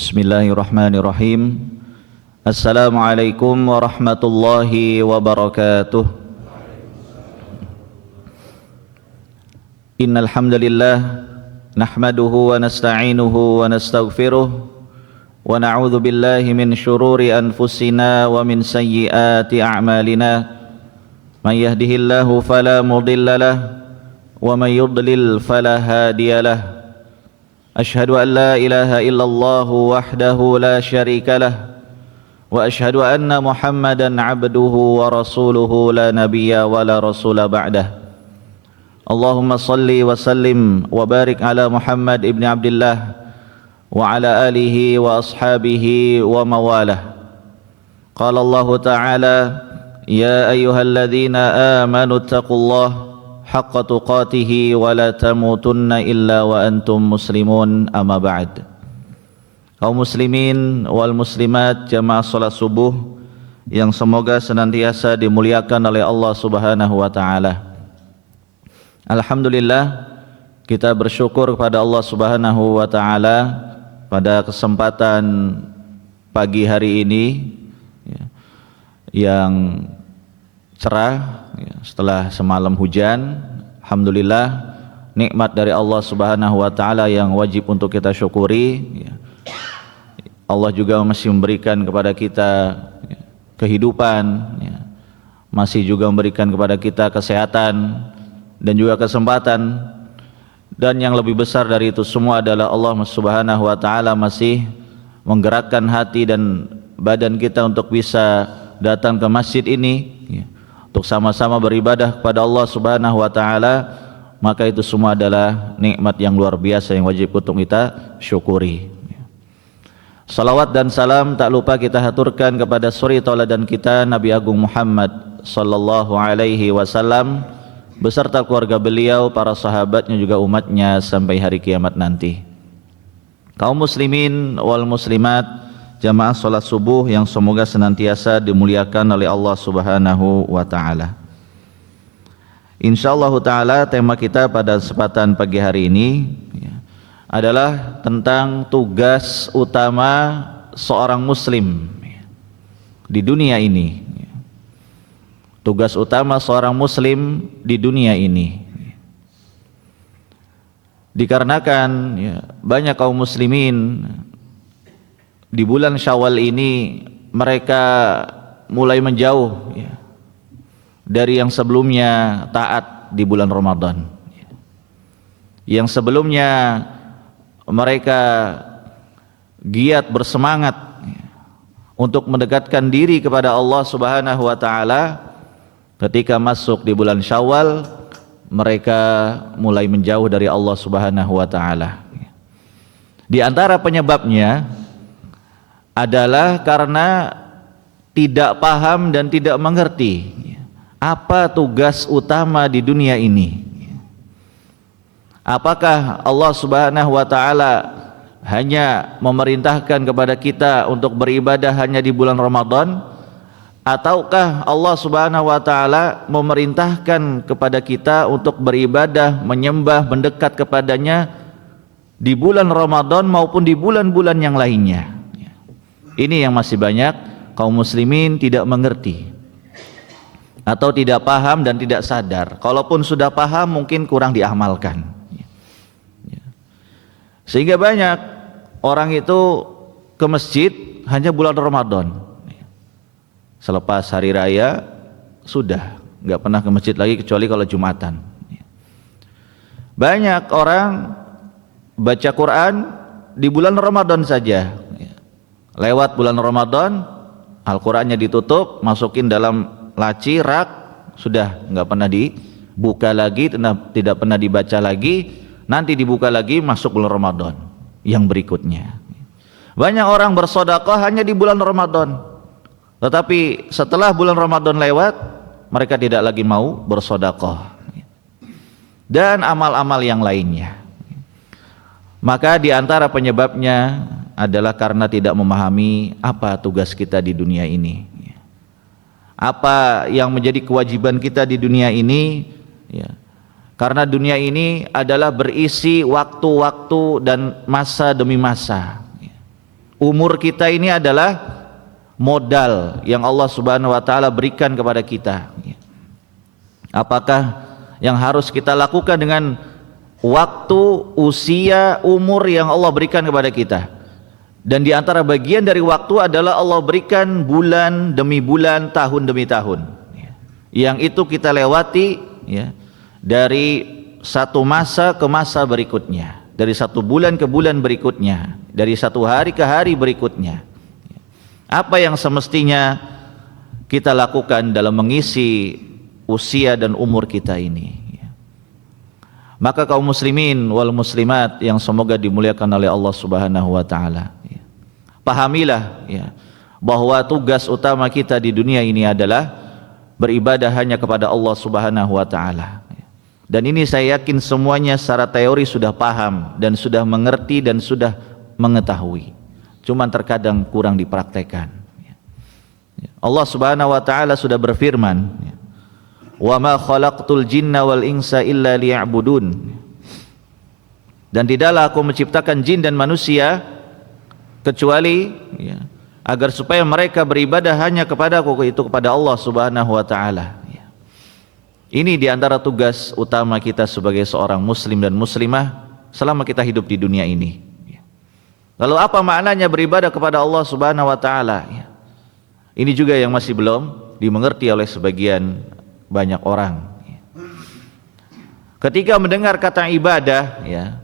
Bismillahirrahmanirrahim. Assalamualaikum warahmatullahi wabarakatuh. Innal hamdalillah nahmaduhu wa nasta'inuhu wa nastaghfiruh wa na'udzu billahi min shururi anfusina wa min sayyiati a'malina. May yahdihillahu fala mudilla lahu wa may yudlil fala hadiya lahu. Ashhadu an la ilaha illallah wahdahu la syarika lah wa ashhadu anna Muhammadan abduhu wa rasuluhu la nabiyya wa la rasula ba'dah. Allahumma salli wa sallim wa barik ala Muhammad ibn Abdullah wa ala alihi wa ashabihi wa mawalah. Qala Allah ta'ala ya ayyuhalladzina amanu taqullaha haqqa tuqatihi wa la tamutunna illa wa antum muslimun, amma ba'd. Kaum muslimin wal muslimat jamaah salat subuh yang semoga senantiasa dimuliakan oleh Allah Subhanahu wa taala. Alhamdulillah, kita bersyukur kepada Allah Subhanahu wa taala pada kesempatan pagi hari ini yang cerah setelah semalam hujan. Alhamdulillah, nikmat dari Allah Subhanahu wa taala yang wajib untuk kita syukuri. Allah juga masih memberikan kepada kita kehidupan, masih juga memberikan kepada kita kesehatan dan juga kesempatan. Dan yang lebih besar dari itu semua adalah Allah Subhanahu wa taala masih menggerakkan hati dan badan kita untuk bisa datang ke masjid ini untuk sama-sama beribadah kepada Allah Subhanahu wa taala. Maka itu semua adalah nikmat yang luar biasa yang wajib untuk kita syukuri. Salawat dan salam tak lupa kita haturkan kepada suri tauladan kita Nabi Agung Muhammad sallallahu alaihi wasallam beserta keluarga beliau, para sahabatnya juga umatnya sampai hari kiamat nanti. Kaum muslimin wal muslimat jamaah salat subuh yang semoga senantiasa dimuliakan oleh Allah Subhanahu wa taala. Insyaallah taala tema kita pada kesempatan pagi hari ini adalah tentang tugas utama seorang muslim di dunia ini. Tugas utama seorang muslim di dunia ini. Dikarenakan banyak kaum muslimin di bulan Syawal ini mereka mulai menjauh dari yang sebelumnya taat di bulan Ramadan. Yang sebelumnya mereka giat bersemangat untuk mendekatkan diri kepada Allah Subhanahu wa taala, ketika masuk di bulan Syawal mereka mulai menjauh dari Allah Subhanahu wa taala. Di antara penyebabnya adalah karena tidak paham dan tidak mengerti apa tugas utama di dunia ini. Apakah Allah Subhanahu wa taala hanya memerintahkan kepada kita untuk beribadah hanya di bulan Ramadan, ataukah Allah Subhanahu wa taala memerintahkan kepada kita untuk beribadah, menyembah, mendekat kepadanya di bulan Ramadan maupun di bulan-bulan yang lainnya? Ini yang masih banyak kaum muslimin tidak mengerti atau tidak paham dan tidak sadar. Kalaupun sudah paham mungkin kurang diamalkan. Sehingga banyak orang itu ke masjid hanya bulan Ramadan. Selepas hari raya sudah nggak pernah ke masjid lagi kecuali kalau Jumatan. Banyak orang baca Quran di bulan Ramadan saja. Lewat bulan Ramadan, Al-Qurannya ditutup, masukin dalam laci, rak, sudah nggak pernah dibuka lagi, tidak pernah dibaca lagi. Nanti dibuka lagi masuk bulan Ramadan yang berikutnya. Banyak orang bersedekah hanya di bulan Ramadan, tetapi setelah bulan Ramadan lewat mereka tidak lagi mau bersedekah dan amal-amal yang lainnya. Maka di antara penyebabnya adalah karena tidak memahami apa tugas kita di dunia ini, apa yang menjadi kewajiban kita di dunia ini. Karena dunia ini adalah berisi waktu-waktu dan masa demi masa. Umur kita ini adalah modal yang Allah Subhanahu wa taala berikan kepada kita. Apakah yang harus kita lakukan dengan waktu, usia, umur yang Allah berikan kepada kita? Dan di antara bagian dari waktu adalah Allah berikan bulan demi bulan, tahun demi tahun. Yang itu kita lewati ya, dari satu masa ke masa berikutnya, dari satu bulan ke bulan berikutnya, dari satu hari ke hari berikutnya. Apa yang semestinya kita lakukan dalam mengisi usia dan umur kita ini? Maka kaum muslimin wal muslimat yang semoga dimuliakan oleh Allah Subhanahu wa taala, pahamilah ya, bahwa tugas utama kita di dunia ini adalah beribadah hanya kepada Allah Subhanahu wa taala. Dan ini saya yakin semuanya secara teori sudah paham dan sudah mengerti dan sudah mengetahui. Cuman terkadang kurang dipraktekkan. Allah Subhanahu wa taala sudah berfirman, "Wa ma khalaqtul jinna wal insa illa liya'budun." Dan tidaklah aku menciptakan jin dan manusia kecuali ya, agar supaya mereka beribadah hanya kepada aku, itu kepada Allah Subhanahu wa taala. Ini diantara tugas utama kita sebagai seorang muslim dan muslimah selama kita hidup di dunia ini. Lalu apa maknanya beribadah kepada Allah Subhanahu wa taala? Ini juga yang masih belum dimengerti oleh sebagian banyak orang. Ketika mendengar kata ibadah, ya,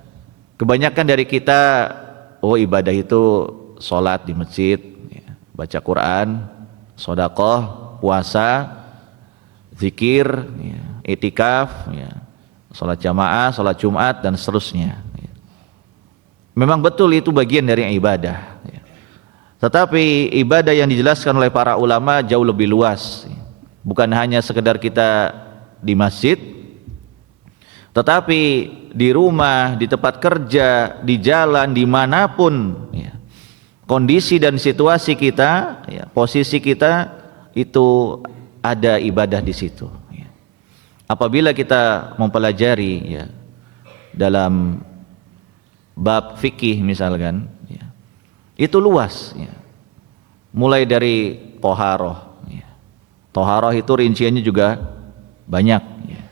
kebanyakan dari kita, oh ibadah itu sholat di masjid, ya, baca Quran, sedekah, puasa, zikir, ya, itikaf, ya, sholat jamaah, sholat Jumat dan seterusnya. Memang betul itu bagian dari ibadah, ya. Tetapi ibadah yang dijelaskan oleh para ulama jauh lebih luas, ya. Bukan hanya sekedar kita di masjid, tetapi di rumah, di tempat kerja, di jalan, dimanapun, ya, kondisi dan situasi kita, ya, posisi kita itu ada ibadah di situ. Ya. Apabila kita mempelajari ya, dalam bab fikih misalkan, ya, itu luas. Ya. Mulai dari toharoh. Ya. Toharoh itu rinciannya juga banyak. Ya.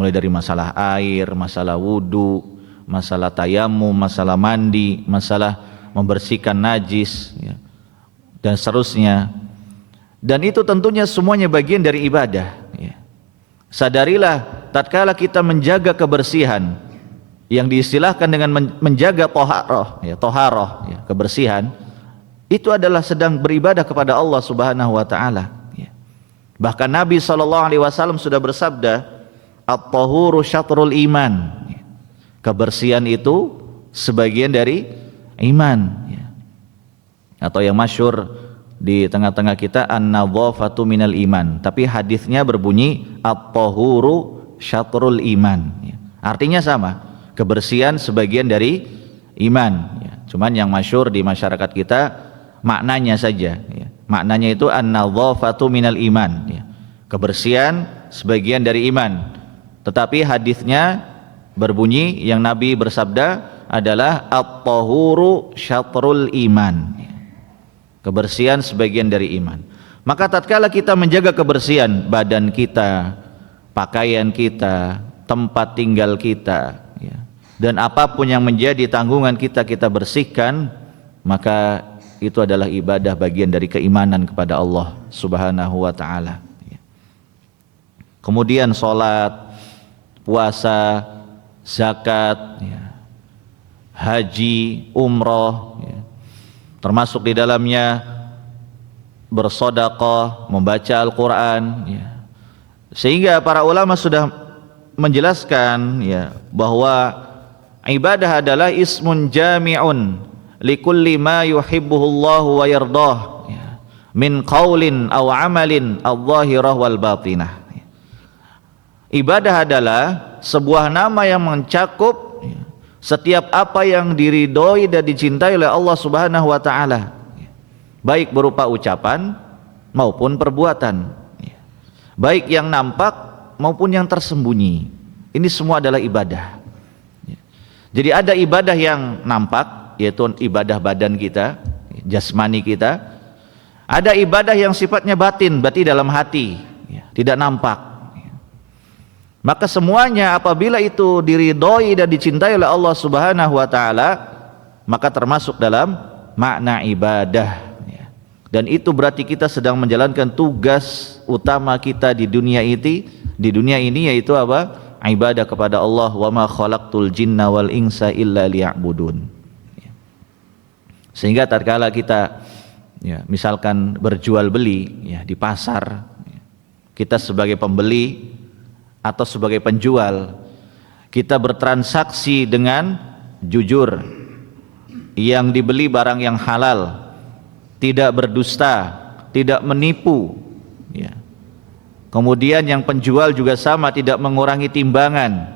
Mulai dari masalah air, masalah wudu, masalah tayamum, masalah mandi, masalah membersihkan najis, ya, dan seterusnya. Dan itu tentunya semuanya bagian dari ibadah, ya. Sadarilah tatkala kita menjaga kebersihan yang diistilahkan dengan menjaga toharoh, ya, ya, kebersihan, itu adalah sedang beribadah kepada Allah Subhanahu wa taala, ya. Bahkan Nabi SAW sudah bersabda, at-tahuru syatrul iman, ya. Kebersihan itu sebagian dari iman, ya. Atau yang masyhur di tengah-tengah kita an-nadhafatu minal iman, tapi hadisnya berbunyi at-tahuru syatrul iman, ya. Artinya sama, kebersihan sebagian dari iman, ya. Cuman yang masyhur di masyarakat kita maknanya saja, ya. Maknanya itu an-nadhafatu minal iman, ya. Kebersihan sebagian dari iman, tetapi hadisnya berbunyi yang Nabi bersabda adalah at-tahuru syatrul iman, ya. Kebersihan sebagian dari iman. Maka tatkala kita menjaga kebersihan badan kita, pakaian kita, tempat tinggal kita, ya, dan apapun yang menjadi tanggungan kita, kita bersihkan, maka itu adalah ibadah bagian dari keimanan kepada Allah Subhanahu wa taala, ya. Kemudian sholat, puasa, zakat, ya, haji, umroh, ya, termasuk di dalamnya bersedekah, membaca Al-Quran, ya. Sehingga para ulama sudah menjelaskan, ya, bahwa ibadah adalah ismun jami'un likulli ma yuhibbuhullahu wa yardah, ya, min qaulin aw amalin adh-dhahirah wal batinah. Ibadah adalah sebuah nama yang mencakup setiap apa yang diridhoi dan dicintai oleh Allah Subhanahu wa taala, baik berupa ucapan maupun perbuatan, baik yang nampak maupun yang tersembunyi. Ini semua adalah ibadah. Jadi ada ibadah yang nampak, yaitu ibadah badan kita, jasmani kita. Ada ibadah yang sifatnya batin, berarti dalam hati, tidak nampak. Maka semuanya apabila itu diridhoi dan dicintai oleh Allah Subhanahu wa taala, maka termasuk dalam makna ibadah. Dan itu berarti kita sedang menjalankan tugas utama kita di dunia ini, yaitu apa? Ibadah kepada Allah. Wa ma khalaqtul jinna wal insa illa liya'budun. Sehingga tatkala kita misalkan berjual beli di pasar, kita sebagai pembeli atau sebagai penjual, kita bertransaksi dengan jujur, yang dibeli barang yang halal, tidak berdusta, tidak menipu, kemudian yang penjual juga sama, tidak mengurangi timbangan.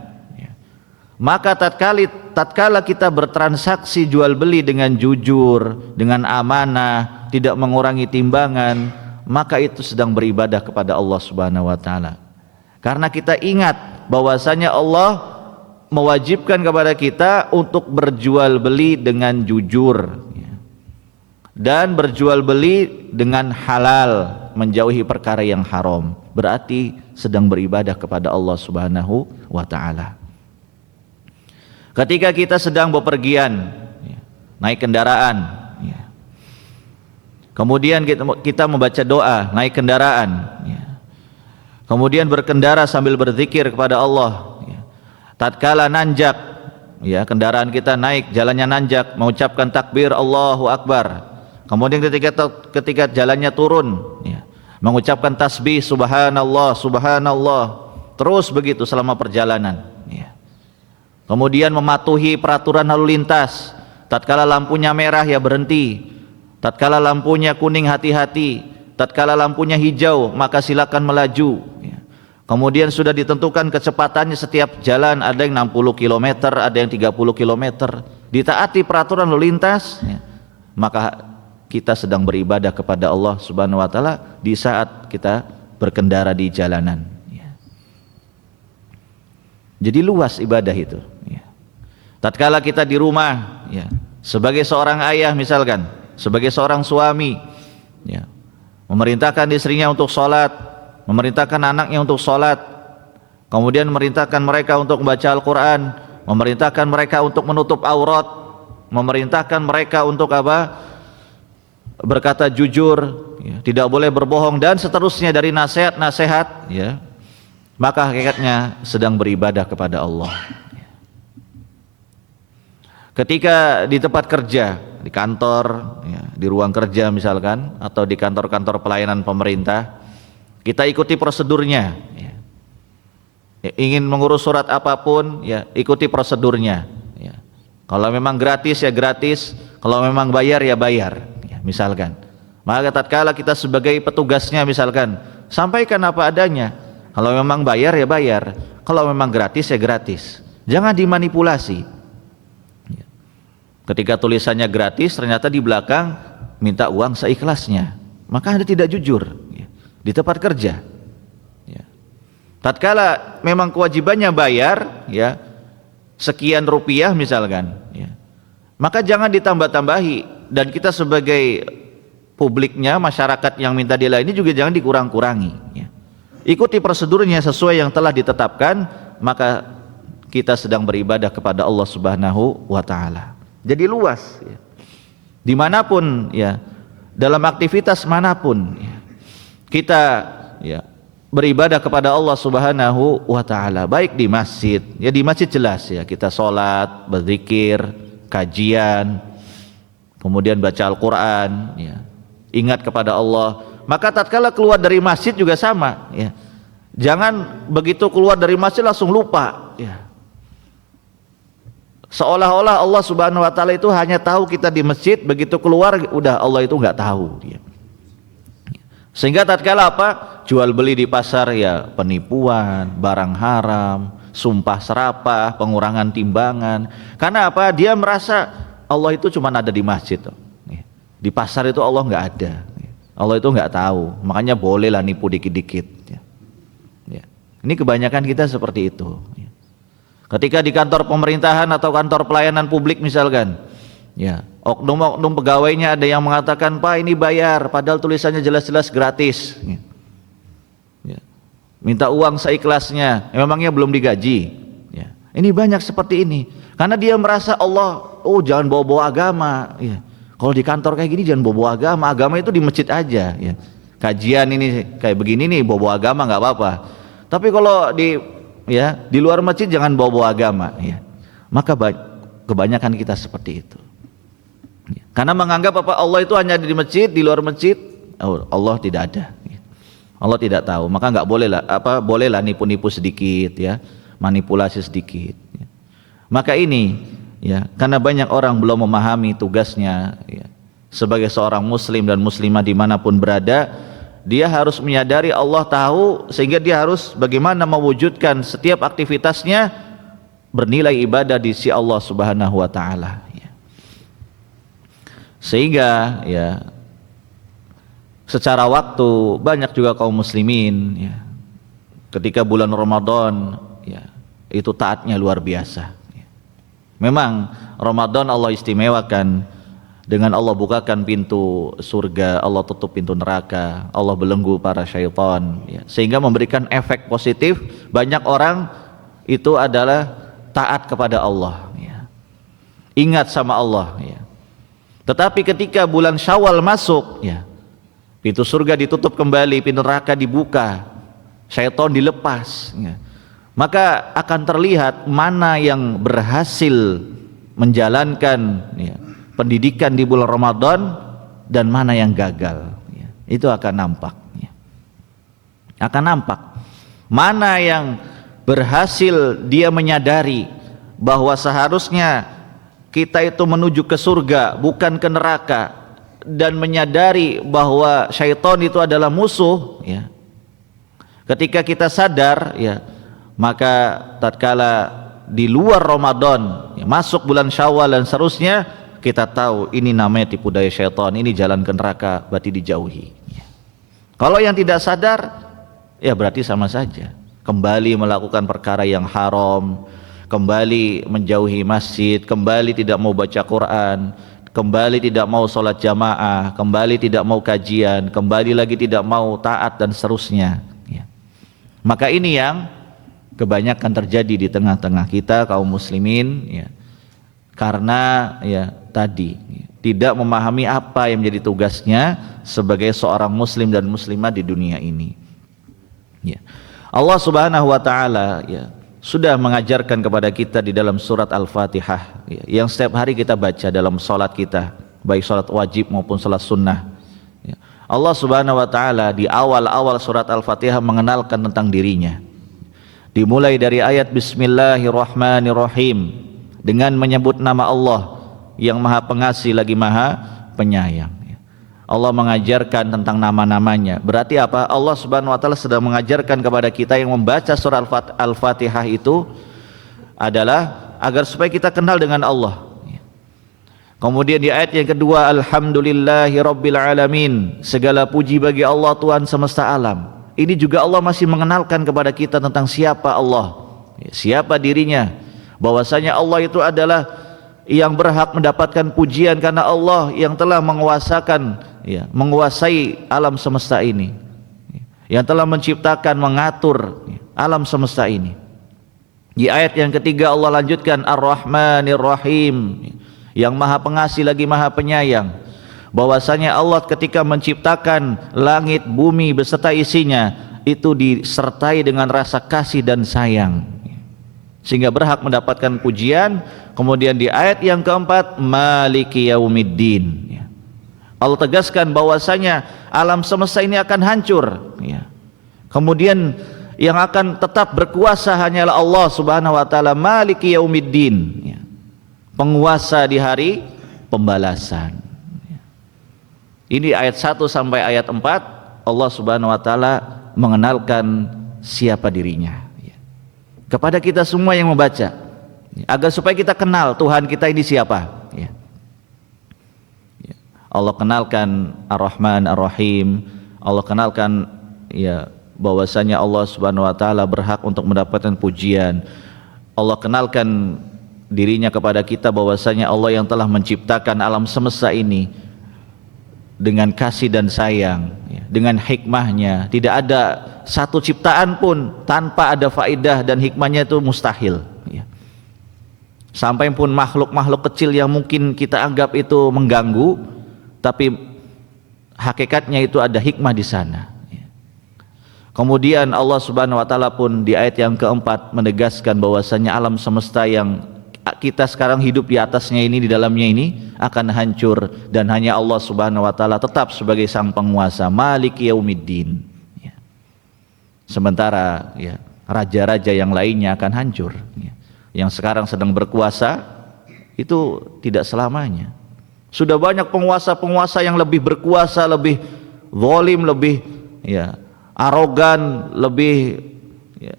Maka tatkala kita bertransaksi jual beli dengan jujur, dengan amanah, tidak mengurangi timbangan, maka itu sedang beribadah kepada Allah Subhanahu wa taala. Karena kita ingat bahwasanya Allah mewajibkan kepada kita untuk berjual beli dengan jujur dan berjual beli dengan halal, menjauhi perkara yang haram. Berarti sedang beribadah kepada Allah Subhanahu wa taala. Ketika kita sedang bepergian, naik kendaraan, kemudian kita membaca doa naik kendaraan, kemudian berkendara sambil berzikir kepada Allah. Tatkala nanjak, kendaraan kita naik, jalannya nanjak, mengucapkan takbir Allahu Akbar. Kemudian ketika jalannya turun, mengucapkan tasbih subhanallah, subhanallah, terus begitu selama perjalanan. Kemudian mematuhi peraturan lalu lintas. Tatkala lampunya merah berhenti, tatkala lampunya kuning hati-hati, tatkala lampunya hijau maka silakan melaju. Kemudian sudah ditentukan kecepatannya setiap jalan, ada yang 60 km, ada yang 30 km. Ditaati peraturan lalu lintas, maka kita sedang beribadah kepada Allah Subhanahu wa taala di saat kita berkendara di jalanan. Jadi luas ibadah itu. Tatkala kita di rumah, sebagai seorang ayah misalkan, sebagai seorang suami, memerintahkan istrinya untuk sholat, memerintahkan anaknya untuk sholat, kemudian memerintahkan mereka untuk membaca Al-Quran, memerintahkan mereka untuk menutup aurat, memerintahkan mereka untuk apa? Berkata jujur, tidak boleh berbohong dan seterusnya dari nasihat-nasihat, maka hakikatnya sedang beribadah kepada Allah. Ketika di tempat kerja, di kantor, di ruang kerja misalkan, atau di kantor-kantor pelayanan pemerintah, kita ikuti prosedurnya. Ingin mengurus surat apapun, ikuti prosedurnya. Kalau memang gratis gratis, kalau memang bayar bayar. Misalkan, maka tatkala kita sebagai petugasnya misalkan, sampaikan apa adanya. Kalau memang bayar bayar, kalau memang gratis gratis. Jangan dimanipulasi. Ketika tulisannya gratis, ternyata di belakang minta uang seikhlasnya, maka Anda tidak jujur di tempat kerja. Tatkala memang kewajibannya bayar, sekian rupiah misalkan, maka jangan ditambah-tambahi. Dan kita sebagai publiknya, masyarakat yang minta dilayani juga jangan dikurang-kurangi. Ikuti prosedurnya sesuai yang telah ditetapkan, maka kita sedang beribadah kepada Allah Subhanahu wa taala. Jadi luas, dimanapun, dalam aktivitas manapun, kita beribadah kepada Allah Subhanahu wa taala. Baik di masjid, di masjid jelas kita sholat, berzikir, kajian, kemudian baca Al-Quran, ingat kepada Allah. Maka tatkala keluar dari masjid juga sama, jangan begitu keluar dari masjid langsung lupa, seolah-olah Allah Subhanahu wa taala itu hanya tahu kita di masjid, begitu keluar udah Allah itu nggak tahu. Sehingga tatkala jual beli di pasar penipuan, barang haram, sumpah serapah, pengurangan timbangan. Karena dia merasa Allah itu cuma ada di masjid, di pasar itu Allah nggak ada, Allah itu nggak tahu, makanya bolehlah nipu dikit-dikit. Ini kebanyakan kita seperti itu. Ketika di kantor pemerintahan atau kantor pelayanan publik misalkan, Ya, oknum-oknum pegawainya ada yang mengatakan, Pak ini bayar, padahal tulisannya jelas-jelas gratis. Ya. Minta uang seikhlasnya, memangnya belum digaji. Ya. Ini banyak seperti ini, karena dia merasa Allah, oh jangan bawa-bawa agama. Ya. Kalau di kantor kayak gini jangan bawa-bawa agama, agama itu di masjid aja. Ya. Kajian ini kayak begini nih, bawa-bawa agama nggak apa-apa. Tapi kalau di luar masjid jangan bawa-bawa agama. Ya. Maka kebanyakan kita seperti itu. Karena menganggap apa Allah itu hanya di masjid, di luar masjid Allah tidak ada. Allah tidak tahu, maka nggak bolehlah nipu-nipu sedikit ya, manipulasi sedikit. Maka ini ya, karena banyak orang belum memahami tugasnya ya, sebagai seorang muslim dan muslimah dimanapun berada, dia harus menyadari Allah tahu, sehingga dia harus bagaimana mewujudkan setiap aktivitasnya bernilai ibadah di sisi Allah Subhanahu wa taala. Sehingga ya secara waktu banyak juga kaum muslimin ya, ketika bulan Ramadan ya, itu taatnya luar biasa ya. Memang Ramadan Allah istimewakan dengan Allah bukakan pintu surga, Allah tutup pintu neraka, Allah belenggu para syaitan ya, sehingga memberikan efek positif. Banyak orang itu adalah taat kepada Allah ya, ingat sama Allah ya. Tetapi ketika bulan Syawal masuk ya, pintu surga ditutup kembali, pintu neraka dibuka, syaitan dilepas ya, maka akan terlihat mana yang berhasil menjalankan ya, pendidikan di bulan Ramadan dan mana yang gagal ya. Itu akan nampak ya. Akan nampak mana yang berhasil dia menyadari bahwa seharusnya kita itu menuju ke surga bukan ke neraka, dan menyadari bahwa syaitan itu adalah musuh ya. Ketika kita sadar ya, maka tatkala di luar Ramadan ya, masuk bulan Syawal dan seterusnya, kita tahu ini namanya tipu daya syaitan, ini jalan ke neraka, berarti dijauhi ya. Kalau yang tidak sadar ya berarti sama saja, kembali melakukan perkara yang haram, kembali menjauhi masjid, kembali tidak mau baca Quran, kembali tidak mau sholat jamaah, kembali tidak mau kajian, kembali lagi tidak mau taat dan seterusnya ya. Maka ini yang kebanyakan terjadi di tengah-tengah kita kaum muslimin ya, karena ya tadi ya, tidak memahami apa yang menjadi tugasnya sebagai seorang muslim dan muslimah di dunia ini ya. Allah Subhanahu wa taala ya sudah mengajarkan kepada kita di dalam surat Al-Fatihah ya, yang setiap hari kita baca dalam sholat kita, baik sholat wajib maupun sholat sunnah ya. Allah Subhanahu wa ta'ala di awal-awal surat Al-Fatihah mengenalkan tentang dirinya, dimulai dari ayat Bismillahirrahmanirrahim, dengan menyebut nama Allah yang maha pengasih lagi maha penyayang. Allah mengajarkan tentang nama-namanya. Berarti apa? Allah Subhanahu wa taala sedang mengajarkan kepada kita yang membaca surah Al-Fatihah itu adalah agar supaya kita kenal dengan Allah. Kemudian di ayat yang kedua, Alhamdulillahirabbil alamin, segala puji bagi Allah Tuhan semesta alam. Ini juga Allah masih mengenalkan kepada kita tentang siapa Allah, siapa dirinya, bahwasanya Allah itu adalah yang berhak mendapatkan pujian karena Allah yang telah menguasai alam semesta ini, yang telah menciptakan, mengatur alam semesta ini. Di ayat yang ketiga Allah lanjutkan Ar-Rahmanir Rahim, yang maha pengasih lagi maha penyayang, bahwasanya Allah ketika menciptakan langit, bumi beserta isinya itu disertai dengan rasa kasih dan sayang, sehingga berhak mendapatkan pujian. Kemudian di ayat yang keempat, Maliki Yaumiddin, Allah tegaskan bahwasanya alam semesta ini akan hancur ya. Kemudian yang akan tetap berkuasa hanyalah Allah Subhanahu wa taala, Maliki Yaumiddin ya, penguasa di hari pembalasan ya. Ini ayat 1 sampai ayat 4 Allah Subhanahu wa taala mengenalkan siapa dirinya ya, kepada kita semua yang membaca, agar supaya kita kenal Tuhan kita ini siapa ya. Allah kenalkan Ar-Rahman Ar-Rahim, Allah kenalkan ya bahwasanya Allah Subhanahu wa taala berhak untuk mendapatkan pujian. Allah kenalkan dirinya kepada kita bahwasanya Allah yang telah menciptakan alam semesta ini dengan kasih dan sayang, ya, dengan hikmahnya. Tidak ada satu ciptaan pun tanpa ada faedah dan hikmahnya, itu mustahil, ya. Sampai pun makhluk-makhluk kecil yang mungkin kita anggap itu mengganggu, tapi hakikatnya itu ada hikmah di sana, ya. Kemudian Allah Subhanahu wa taala pun di ayat yang keempat menegaskan bahwasanya alam semesta yang kita sekarang hidup di atasnya ini, di dalamnya ini akan hancur, dan hanya Allah Subhanahu wa taala tetap sebagai sang penguasa, Maliki Yaumiddin, ya. Sementara, ya, raja-raja yang lainnya akan hancur, ya. Yang sekarang sedang berkuasa itu tidak selamanya. Sudah banyak penguasa-penguasa yang lebih berkuasa, lebih zalim, lebih, ya, arogan, lebih, ya,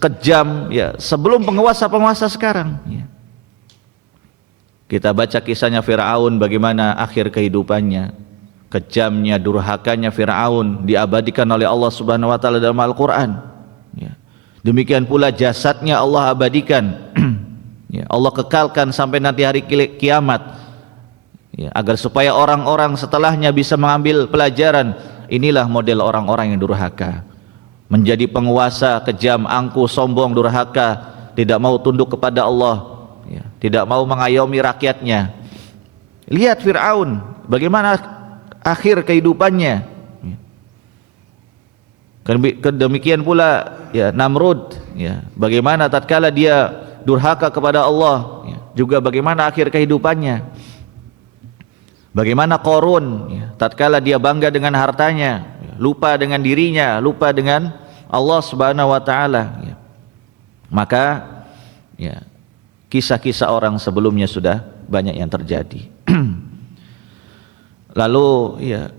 kejam, ya, sebelum penguasa-penguasa sekarang, ya. Kita baca kisahnya Fir'aun, bagaimana akhir kehidupannya, kejamnya, durhakanya Fir'aun diabadikan oleh Allah Subhanahu wa taala dalam Al-Qur'an, ya. Demikian pula jasadnya Allah abadikan, ya, Allah kekalkan sampai nanti hari kiamat, ya, agar supaya orang-orang setelahnya bisa mengambil pelajaran. Inilah model orang-orang yang durhaka, menjadi penguasa, kejam, angkuh, sombong, durhaka, tidak mau tunduk kepada Allah, ya, tidak mau mengayomi rakyatnya. Lihat Fir'aun, bagaimana akhir kehidupannya, ya. Demikian pula, ya, Namrud, ya, bagaimana tatkala dia durhaka kepada Allah, ya, juga bagaimana akhir kehidupannya. Bagaimana Qarun, ya, tatkala dia bangga dengan hartanya, ya, lupa dengan dirinya, lupa dengan Allah Subhanahu wa taala, ya. Maka, ya, kisah-kisah orang sebelumnya sudah banyak yang terjadi. Lalu, ya,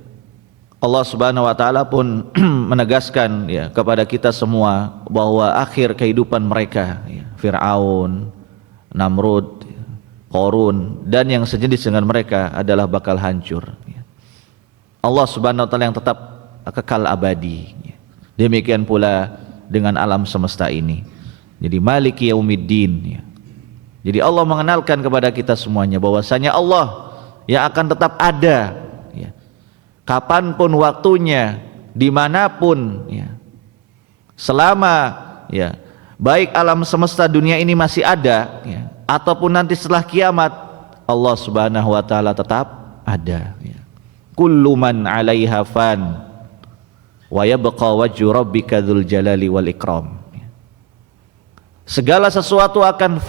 Allah Subhanahu wa taala pun menegaskan, ya, kepada kita semua bahwa akhir kehidupan mereka, ya, Fir'aun, Namrud, Qarun, dan yang sejenis dengan mereka adalah bakal hancur, ya. Allah Subhanahu wa taala yang tetap kekal abadi, ya. Demikian pula dengan alam semesta ini. Jadi Maliki Yaumiddin, ya. Jadi Allah mengenalkan kepada kita semuanya bahwasanya Allah yang akan tetap ada, ya, kapanpun waktunya, dimanapun, ya, selama, ya, baik alam semesta dunia ini masih ada, ya, ataupun nanti setelah kiamat, Allah Subhanahu wa taala tetap ada, ya. Kullu man 'alaiha fan wa yabqa wajhu rabbika dzul jalali wal ikram, ya. Segala sesuatu akan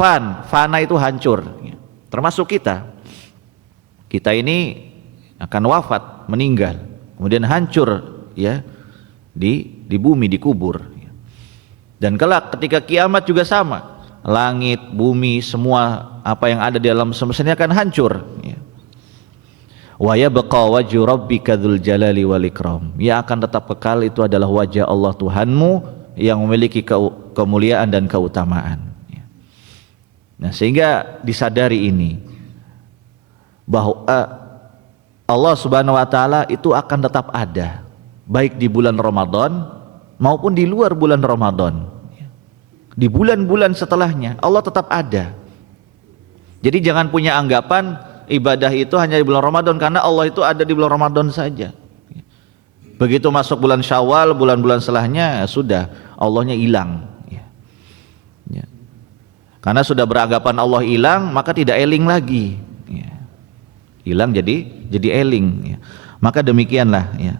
fana itu hancur, ya. Termasuk kita. Kita ini akan wafat, meninggal, kemudian hancur, ya, di bumi, dikubur, ya. Dan kelak ketika kiamat juga sama. Langit, bumi, semua apa yang ada di alam semesta ini akan hancur, ya. Wa yabqa wajhu rabbika dzul jalali wal ikram. Yang akan tetap kekal itu adalah wajah Allah Tuhanmu yang memiliki kemuliaan dan keutamaan, ya. Nah, sehingga disadari ini bahwa Allah Subhanahu wa taala itu akan tetap ada, baik di bulan Ramadan maupun di luar bulan Ramadan. Di bulan-bulan setelahnya Allah tetap ada. Jadi jangan punya anggapan ibadah itu hanya di bulan Ramadan, karena Allah itu ada di bulan Ramadan saja. Begitu masuk bulan Syawal, bulan-bulan setelahnya, ya sudah, Allahnya hilang, ya. Ya. Karena sudah beranggapan Allah hilang, maka tidak eling lagi, ya. Hilang jadi eling, ya. Maka demikianlah, ya.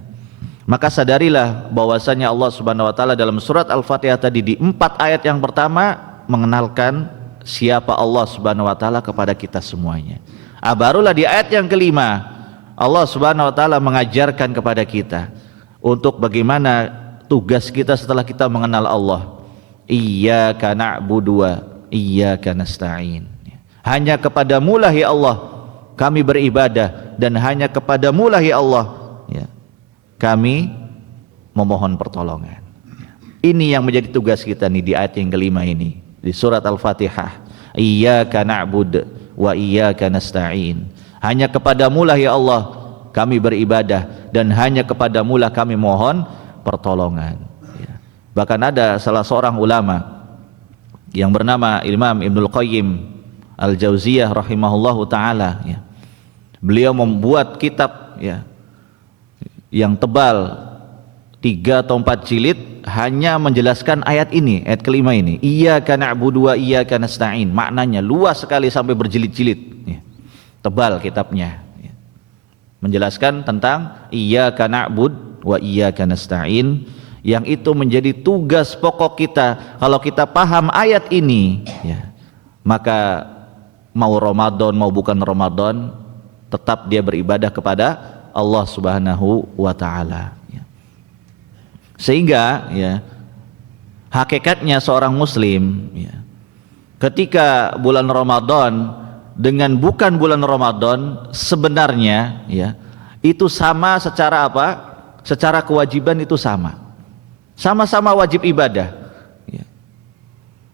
Maka sadarilah bahwasanya Allah Subhanahu wa taala dalam surat Al-Fatihah tadi di 4 ayat yang pertama mengenalkan siapa Allah Subhanahu wa taala kepada kita semuanya. Barulah di ayat yang kelima Allah Subhanahu wa taala mengajarkan kepada kita untuk bagaimana tugas kita setelah kita mengenal Allah. Iyyaka na'budu wa iyyaka nasta'in. Hanya kepadamu lah ya Allah kami beribadah, dan hanya kepadamu lah ya Allah, ya, kami memohon pertolongan. Ini yang menjadi tugas kita nih di ayat yang kelima ini di surat Al-Fatihah. Iyyaka na'bud wa iyyaka nasta'in. Hanya kepadamu lah ya Allah kami beribadah, dan hanya kepadamu lah kami mohon pertolongan, ya. Bahkan ada salah seorang ulama yang bernama Imam Ibnul Qayyim Al-Jauziyah rahimahullahu taala, ya. Beliau membuat kitab, ya, yang tebal 3 atau 4 jilid hanya menjelaskan ayat ini, ayat kelima ini, iyyaka na'budu wa iyyaka nasta'in. Maknanya luas sekali sampai berjilid-jilid, ya. Tebal kitabnya, ya. Menjelaskan tentang iyyaka na'bud wa iyyaka nasta'in, yang itu menjadi tugas pokok kita. Kalau kita paham ayat ini, ya, maka mau Ramadan mau bukan Ramadan, tetap dia beribadah kepada Allah Subhanahu wa taala, ya. Sehingga, ya, hakikatnya seorang muslim, ya, ketika bulan Ramadan dengan bukan bulan Ramadan sebenarnya, ya, itu sama secara apa? Secara kewajiban itu sama. Sama-sama wajib ibadah, ya.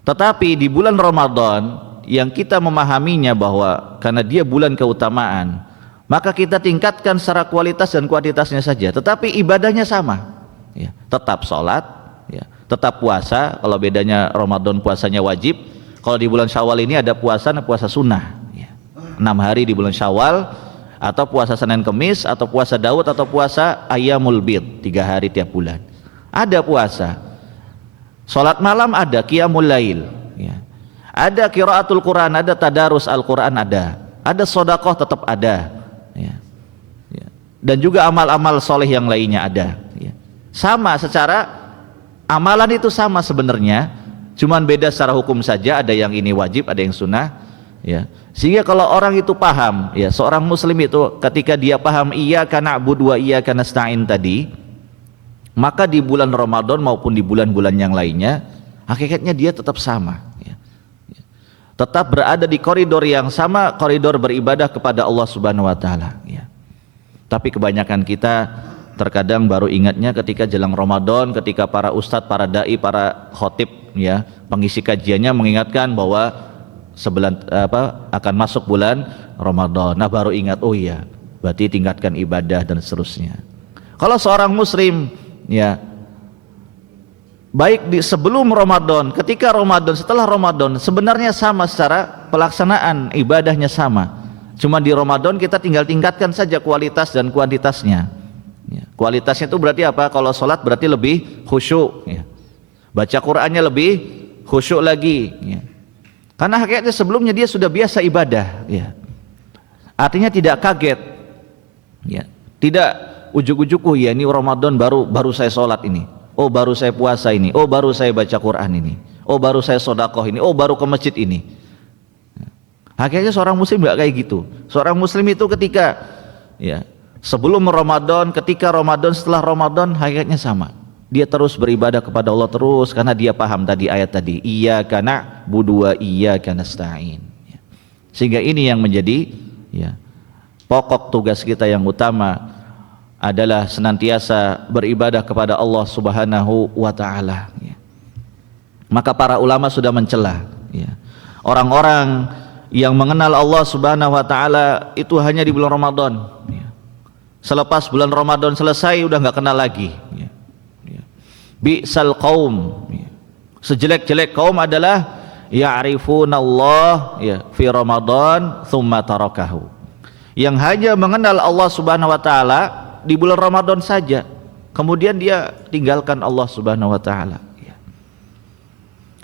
Tetapi di bulan Ramadan yang kita memahaminya bahwa karena dia bulan keutamaan, maka kita tingkatkan secara kualitas dan kuantitasnya saja, tetapi ibadahnya sama, ya. Tetap sholat, ya, tetap puasa. Kalau bedanya Ramadan puasanya wajib, kalau di bulan Syawal ini ada puasa sunnah, ya. 6 hari di bulan Syawal, atau puasa Senin Kemis, atau puasa Daud, atau puasa Ayyamul Bid, 3 hari tiap bulan. Ada puasa, sholat malam ada, qiyamul lail, ya. Ada qiraatul Quran, ada tadarus Al-Quran, ada sedekah tetap ada, ya. Ya. Dan juga amal-amal soleh yang lainnya ada, ya. Sama secara amalan itu sama sebenarnya, cuman beda secara hukum saja, ada yang ini wajib, ada yang sunnah, ya. Sehingga kalau orang itu paham, ya, seorang muslim itu ketika dia paham iyyaka na'budu wa iyyaka nasta'in tadi, maka di bulan Ramadan maupun di bulan-bulan yang lainnya hakikatnya dia tetap sama, ya. Tetap berada di koridor yang sama, koridor beribadah kepada Allah Subhanahu wa taala, ya. Tapi kebanyakan kita terkadang baru ingatnya ketika jelang Ramadan, ketika para ustadz, para dai, para khotib, ya, pengisi kajiannya mengingatkan bahwa akan masuk bulan Ramadan. Nah, baru ingat, oh iya, berarti tingkatkan ibadah dan seterusnya. Kalau seorang muslim, ya, baik di sebelum Ramadan, ketika Ramadan, setelah Ramadan, sebenarnya sama secara pelaksanaan ibadahnya sama. Cuma di Ramadan kita tinggal tingkatkan saja kualitas dan kuantitasnya, ya. Kualitasnya itu berarti apa? Kalau sholat berarti lebih khusyuk, ya. Baca Qur'annya lebih khusyuk lagi, ya. Karena hakikatnya sebelumnya dia sudah biasa ibadah, ya. Artinya tidak kaget, ya. Tidak ujuk-ujuk, oh ya ini Ramadan baru saya sholat ini, oh baru saya puasa ini, oh baru saya baca Quran ini, oh baru saya sedekah ini, oh baru ke masjid ini. Akhirnya seorang muslim nggak kayak gitu. Seorang muslim itu ketika, ya, sebelum Ramadan, ketika Ramadan, setelah Ramadan, hakikatnya sama. Dia terus beribadah kepada Allah terus, karena dia paham tadi ayat tadi, iyyaka na'budu wa iyyaka nasta'in, ya. Sehingga ini yang menjadi, ya, pokok tugas kita yang utama adalah senantiasa beribadah kepada Allah Subhanahu wa taala, ya. Maka para ulama sudah mencela, ya, orang-orang yang mengenal Allah Subhanahu wa taala itu hanya di bulan Ramadan, ya. Selepas bulan Ramadan selesai udah nggak kenal lagi, ya. Ya. Bi'sal qaum, ya. Sejelek-jelek kaum adalah ya'rifunallah, ya, fi Ramadan thumma tarakahu, yang hanya mengenal Allah Subhanahu wa taala di bulan Ramadan saja, kemudian dia tinggalkan Allah Subhanahu wa taala, ya.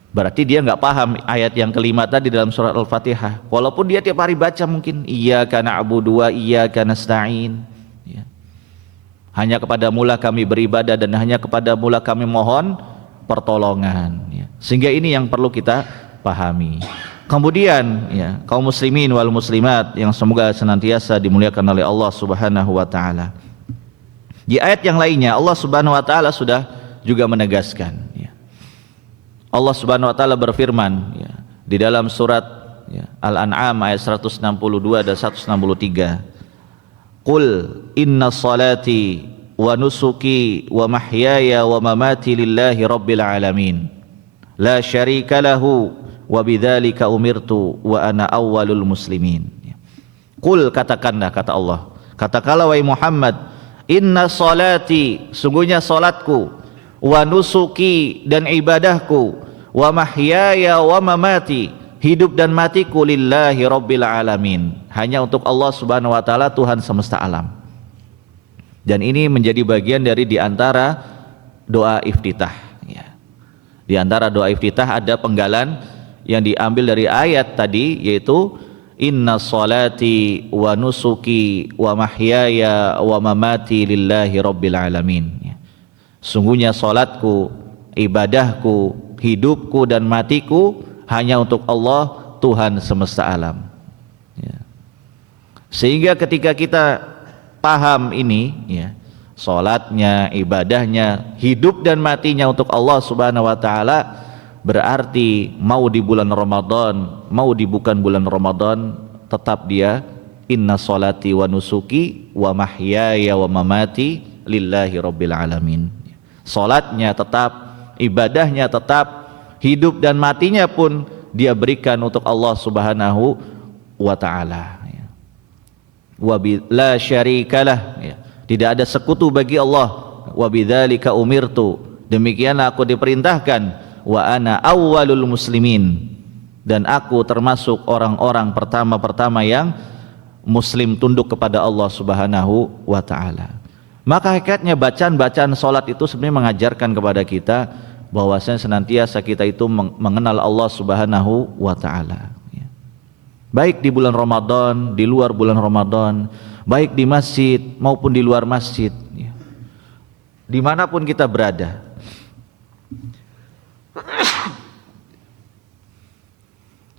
Berarti dia nggak paham ayat yang kelima tadi dalam surat Al-Fatihah. Walaupun dia tiap hari baca mungkin iyyaka na'budu wa iyyaka nasta'in, ya. Hanya kepada mula kami beribadah dan hanya kepada mula kami mohon pertolongan, ya. Sehingga ini yang perlu kita pahami. Kemudian, ya, kaum muslimin wal muslimat yang semoga senantiasa dimuliakan oleh Allah Subhanahu wa taala. Di ayat yang lainnya Allah Subhanahu wa taala sudah juga menegaskan, ya. Allah Subhanahu wa taala berfirman, ya, di dalam surat, ya, Al-An'am ayat 162 dan 163. Qul inna salati wa nusuki wa mahyaya wa mamati lillahi rabbil alamin la syarika lahu wa bidzalika umirtu wa ana awwalul muslimin. Qul, katakanlah, kata Allah, katakanlah wahai Muhammad, inna salati, sungguhnya salatku, wa nusuki, dan ibadahku, wa mahyaya wa mamati, hidup dan matiku lillahi rabbil alamin, hanya untuk Allah Subhanahu wa taala, Tuhan semesta alam. Dan ini menjadi bagian dari diantara doa iftitah ya. Di antara doa iftitah ada penggalan yang diambil dari ayat tadi, yaitu inna salati wa nusuki wa mahyaya wa mamati lillahi rabbil alamin ya. Sungguhnya salatku, ibadahku, hidupku dan matiku hanya untuk Allah, Tuhan semesta alam ya. Sehingga ketika kita paham ini ya, salatnya, ibadahnya, hidup dan matinya untuk Allah Subhanahu wa taala, berarti mau di bulan Ramadan, mau di bukan bulan Ramadan, tetap dia inna salati wa nusuki wa mahyaya wa mamati lillahi rabbil alamin. Salatnya tetap, ibadahnya tetap, hidup dan matinya pun dia berikan untuk Allah Subhanahu wa taala. Wa la syarikalah ya. Tidak ada sekutu bagi Allah. Wa bidzalika umirtu, demikianlah aku diperintahkan. Wa ana awwalul muslimin, dan aku termasuk orang-orang pertama-pertama yang muslim, tunduk kepada Allah Subhanahu wa taala. Maka hakikatnya bacaan-bacaan salat itu sebenarnya mengajarkan kepada kita bahwasanya senantiasa kita itu mengenal Allah Subhanahu wa taala. Baik di bulan Ramadan, di luar bulan Ramadan, baik di masjid maupun di luar masjid ya. Dimanapun kita berada,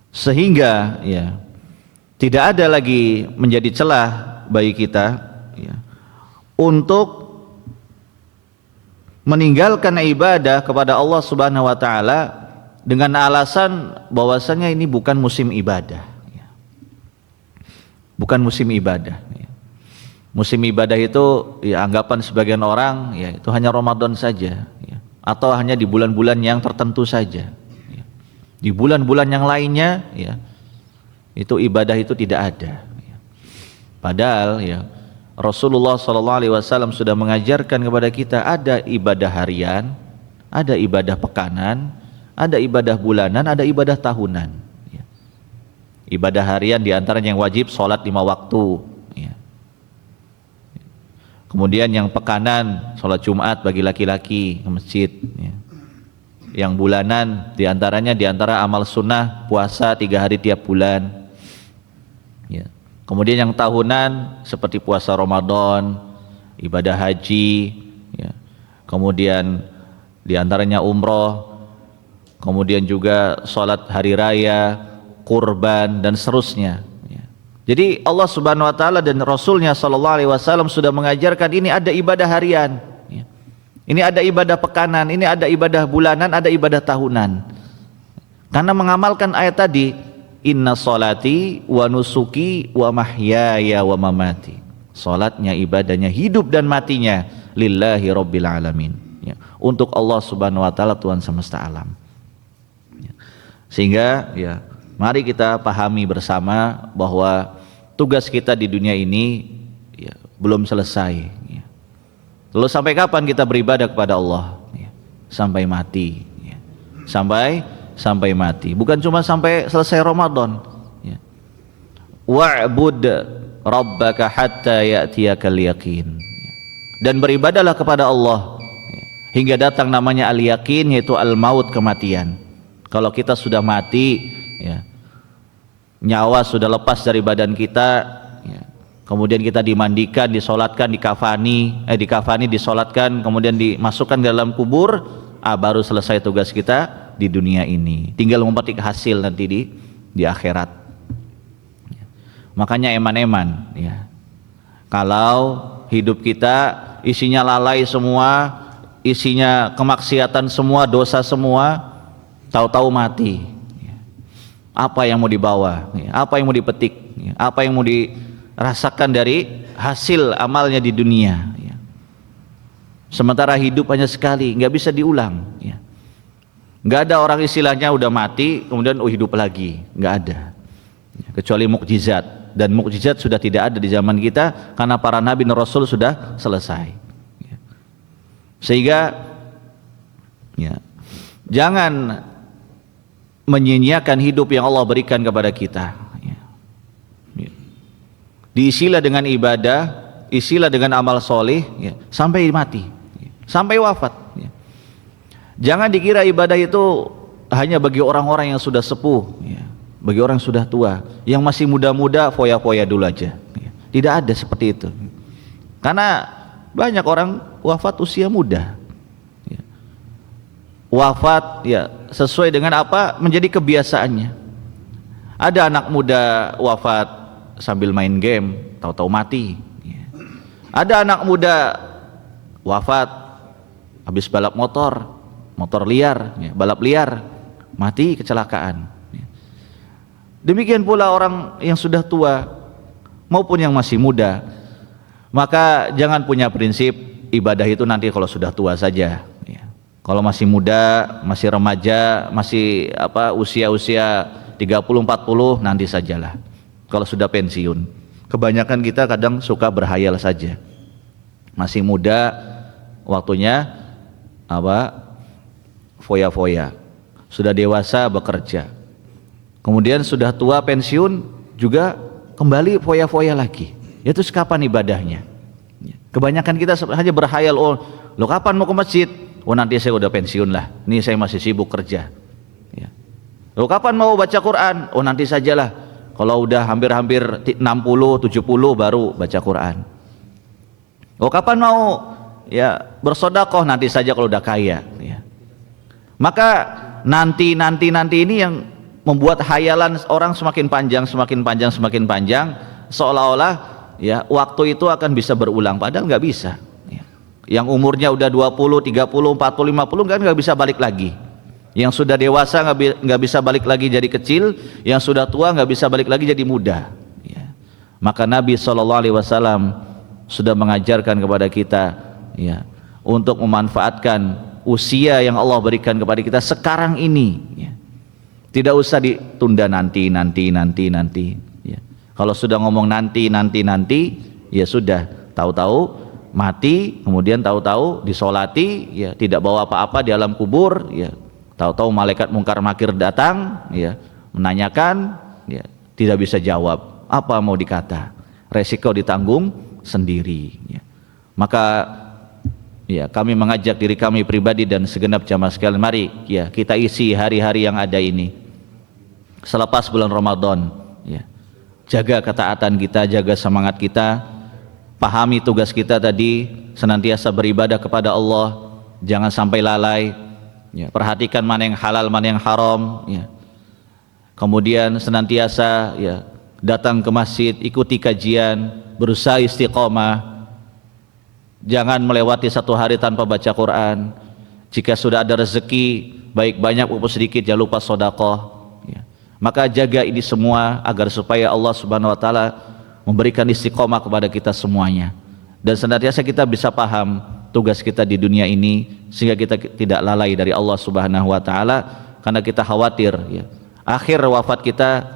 sehingga ya tidak ada lagi menjadi celah bagi kita ya, untuk meninggalkan ibadah kepada Allah Subhanahu wa taala dengan alasan bahwasanya ini bukan musim ibadah. Bukan musim ibadah. Musim ibadah itu ya anggapan sebagian orang ya itu hanya Ramadan saja ya, atau hanya di bulan-bulan yang tertentu saja ya. Di bulan-bulan yang lainnya ya itu ibadah itu tidak ada ya. Padahal ya Rasulullah SAW sudah mengajarkan kepada kita ada ibadah harian, ada ibadah pekanan, ada ibadah bulanan, ada ibadah tahunan. Ibadah harian diantaranya yang wajib sholat 5 waktu ya. Kemudian yang pekanan sholat Jumat bagi laki-laki ke masjid ya. Yang bulanan diantara amal sunnah puasa 3 hari tiap bulan ya. Kemudian yang tahunan seperti puasa Ramadan, ibadah haji ya. Kemudian diantaranya umroh, kemudian juga sholat hari raya, kurban dan seterusnya ya. Jadi Allah Subhanahu wa taala dan Rasulnya sallallahu alaihi wasallam sudah mengajarkan ini ada ibadah harian ya. Ini ada ibadah pekanan, ini ada ibadah bulanan, ada ibadah tahunan. Karena mengamalkan ayat tadi, inna salati wa nusuki wa mahyaya wa mamati. Salatnya, ibadahnya, hidup dan matinya lillahi rabbil alamin ya. Untuk Allah Subhanahu wa taala, Tuhan semesta alam ya. Sehingga ya mari kita pahami bersama bahwa tugas kita di dunia ini ya, belum selesai ya. Lalu sampai kapan kita beribadah kepada Allah ya? Sampai mati ya. Sampai mati, bukan cuma sampai selesai Ramadan ya. Wa'bud rabbaka hatta ya'tiyakal yaqin ya. Dan beribadahlah kepada Allah ya, hingga datang namanya al-yaqin, yaitu al-maut, kematian. Kalau kita sudah mati ya, nyawa sudah lepas dari badan kita ya. Kemudian kita dimandikan, disolatkan, dikafani, disolatkan, kemudian dimasukkan ke dalam kubur, baru selesai tugas kita di dunia ini. Tinggal memetik hasil nanti di akhirat ya. Makanya eman-eman ya, kalau hidup kita isinya lalai semua, isinya kemaksiatan semua, dosa semua, tahu-tahu mati, apa yang mau dibawa, apa yang mau dipetik, apa yang mau dirasakan dari hasil amalnya di dunia. Sementara hidup hanya sekali, nggak bisa diulang. Nggak ada orang istilahnya udah mati kemudian hidup lagi, nggak ada. Kecuali mukjizat, dan mukjizat sudah tidak ada di zaman kita karena para nabi dan rasul sudah selesai. Sehingga ya, jangan menyia-nyiakan hidup yang Allah berikan kepada kita. Diisilah dengan ibadah, isilah dengan amal soleh, sampai mati, sampai wafat. Jangan dikira ibadah itu hanya bagi orang-orang yang sudah sepuh, bagi orang yang sudah tua. Yang masih muda-muda foya-foya dulu aja. Tidak ada seperti itu. Karena banyak orang wafat usia muda. Wafat sesuai dengan apa menjadi kebiasaannya. Ada anak muda wafat sambil main game, tahu-tahu mati. Ada anak muda wafat habis balap motor liar, balap liar, mati kecelakaan. Demikian pula orang yang sudah tua maupun yang masih muda. Maka jangan punya prinsip ibadah itu nanti kalau sudah tua saja. Kalau masih muda, masih remaja, masih usia-usia 30-40 nanti sajalah. Kalau sudah pensiun. Kebanyakan kita kadang suka berhayal saja. Masih muda, waktunya foya-foya. Sudah dewasa bekerja. Kemudian sudah tua pensiun juga kembali foya-foya lagi. Itu kapan ibadahnya? Kebanyakan kita hanya berhayal, lo kapan mau ke masjid? Nanti saya udah pensiun lah. Ini saya masih sibuk kerja. Lo kapan mau baca Quran? Nanti sajalah. Kalau udah hampir 60, 70 baru baca Quran. Kapan mau bersedekah? Nanti saja kalau udah kaya. Maka nanti ini yang membuat hayalan orang semakin panjang, seolah-olah waktu itu akan bisa berulang, padahal nggak bisa. Yang umurnya udah 20, 30, 40, 50 kan nggak bisa balik lagi. Yang sudah dewasa nggak bisa balik lagi jadi kecil, yang sudah tua nggak bisa balik lagi jadi muda. Maka Nabi SAW sudah mengajarkan kepada kita untuk memanfaatkan usia yang Allah berikan kepada kita sekarang ini. Tidak usah ditunda nanti. Kalau sudah ngomong nanti, ya sudah, tahu-tahu mati, kemudian tahu-tahu disolati, tidak bawa apa-apa di alam kubur, tahu-tahu malaikat mungkar nakir datang, menanyakan, tidak bisa jawab, apa mau dikata, resiko ditanggung sendiri. Maka kami mengajak diri kami pribadi dan segenap jamaah sekalian, mari kita isi hari-hari yang ada ini selepas bulan Ramadan. Jaga ketaatan kita, jaga semangat kita, pahami tugas kita tadi, senantiasa beribadah kepada Allah, jangan sampai lalai. Perhatikan mana yang halal, mana yang haram. Kemudian senantiasa datang ke masjid, ikuti kajian, berusaha istiqomah. Jangan melewati satu hari tanpa baca Quran. Jika sudah ada rezeki, baik banyak maupun sedikit, jangan lupa sedekah. Maka jaga ini semua agar supaya Allah Subhanahu wa taala memberikan istiqomah kepada kita semuanya, dan senantiasa kita bisa paham tugas kita di dunia ini, sehingga kita tidak lalai dari Allah Subhanahu wa taala, karena kita khawatir akhir wafat kita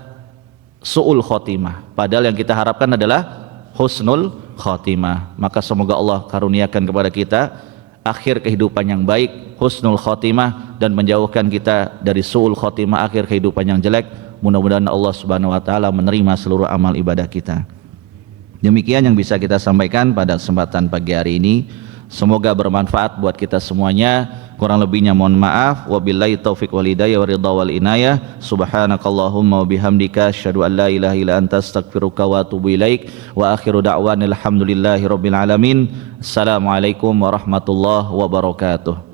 su'ul khotimah, padahal yang kita harapkan adalah husnul khotimah. Maka semoga Allah karuniakan kepada kita akhir kehidupan yang baik, husnul khotimah, dan menjauhkan kita dari su'ul khotimah, akhir kehidupan yang jelek. Mudah-mudahan Allah Subhanahu wa taala menerima seluruh amal ibadah kita. Demikian yang bisa kita sampaikan pada kesempatan pagi hari ini. Semoga bermanfaat buat kita semuanya. Kurang lebihnya mohon maaf. Wabillahi taufiq wal hidayah wa ridha wal inayah. Subhanakallahumma wa bihamdika asyhadu an la ilaha illa anta astaghfiruka wa atubu ilaik. Wa akhiru da'wana alhamdulillahi rabbil alamin. Assalamualaikum warahmatullahi wabarakatuh.